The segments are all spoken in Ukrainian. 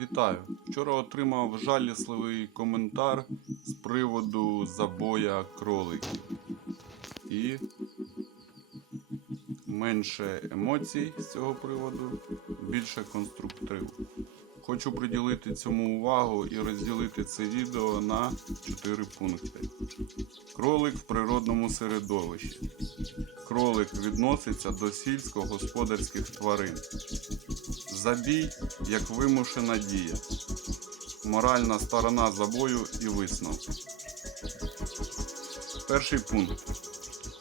Вітаю! Вчора отримав жалісливий коментар з приводу забоя кроликів. І менше емоцій з цього приводу, більше конструктиву. Хочу приділити цьому увагу і розділити це відео на 4 пункти. Кролик в природному середовищі. Кролик відноситься до сільськогосподарських тварин. Забій як вимушена дія. Моральна сторона забою і висновки. Перший пункт.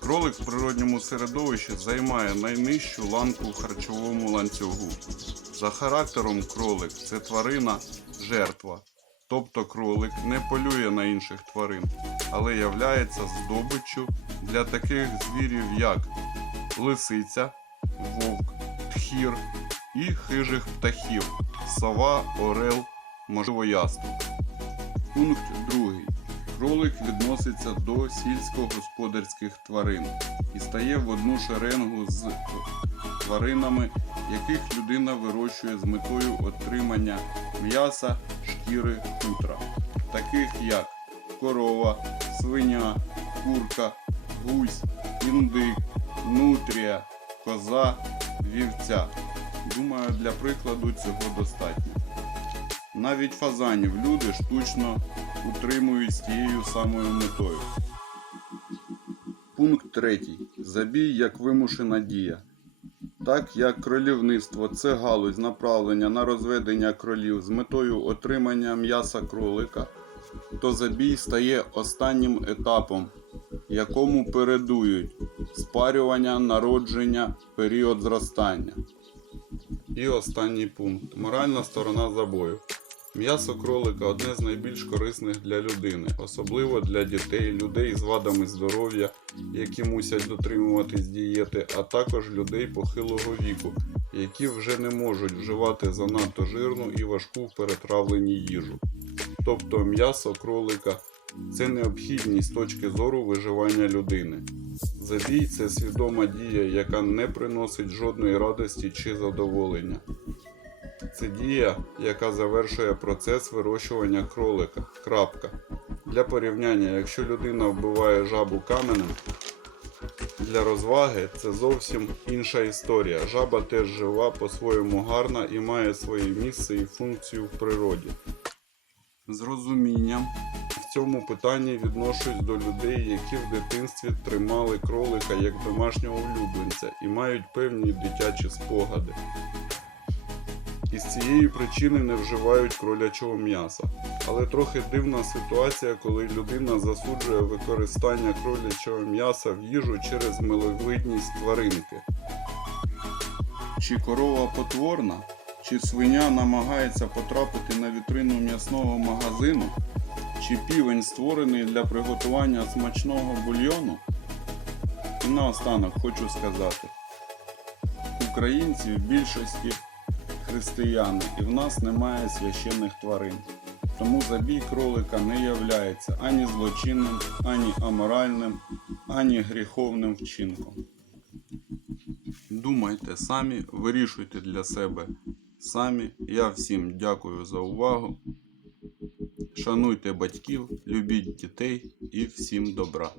Кролик в природньому середовищі займає найнижчу ланку в харчовому ланцюгу. За характером кролик це тварина жертва. Тобто кролик не полює на інших тварин, але являється здобиччю для таких звірів, як лисиця, вовк, тхір і хижих птахів сова, орел, можливо яструб. Пункт 2. Кролик відноситься до сільськогосподарських тварин і стає в одну шеренгу з тваринами, яких людина вирощує з метою отримання м'яса, шкіри, хутра, таких як корова, свиня, курка, гусь, індик, нутрія, коза, вівця. Думаю, для прикладу цього достатньо. Навіть фазанів люди штучно утримують з тією самою метою. Пункт 3. Забій як вимушена дія. Так як кролівництво це галузь направлення на розведення кролів з метою отримання м'яса кролика, то забій стає останнім етапом, якому передують спарювання, народження, період зростання. І останній пункт. Моральна сторона забою. М'ясо кролика одне з найбільш корисних для людини, особливо для дітей, людей з вадами здоров'я, які мусять дотримуватись дієти, а також людей похилого віку, які вже не можуть вживати занадто жирну і важку в перетравленні їжу. Тобто м'ясо кролика це необхідність з точки зору виживання людини. Забій це свідома дія, яка не приносить жодної радості чи задоволення. Це дія, яка завершує процес вирощування кролика. Крапка. Для порівняння, якщо людина вбиває жабу каменем, для розваги це зовсім інша історія. Жаба теж жива, по-своєму гарна і має своє місце і функцію в природі. З розумінням в цьому питанні відношусь до людей, які в дитинстві тримали кролика як домашнього улюбленця і мають певні дитячі спогади. І з цієї причини не вживають кролячого м'яса. Але трохи дивна ситуація, коли людина засуджує використання кролячого м'яса в їжу через миловидність тваринки. Чи корова потворна, чи свиня намагається потрапити на вітрину м'ясного магазину, чи півень створений для приготування смачного бульйону? І наостанок хочу сказати: українці в більшості християни, і в нас немає священних тварин. Тому забій кролика не являється ані злочинним, ані аморальним, ані гріховним вчинком. Думайте самі, вирішуйте для себе самі. Я всім дякую за увагу. Шануйте батьків, любіть дітей і всім добра.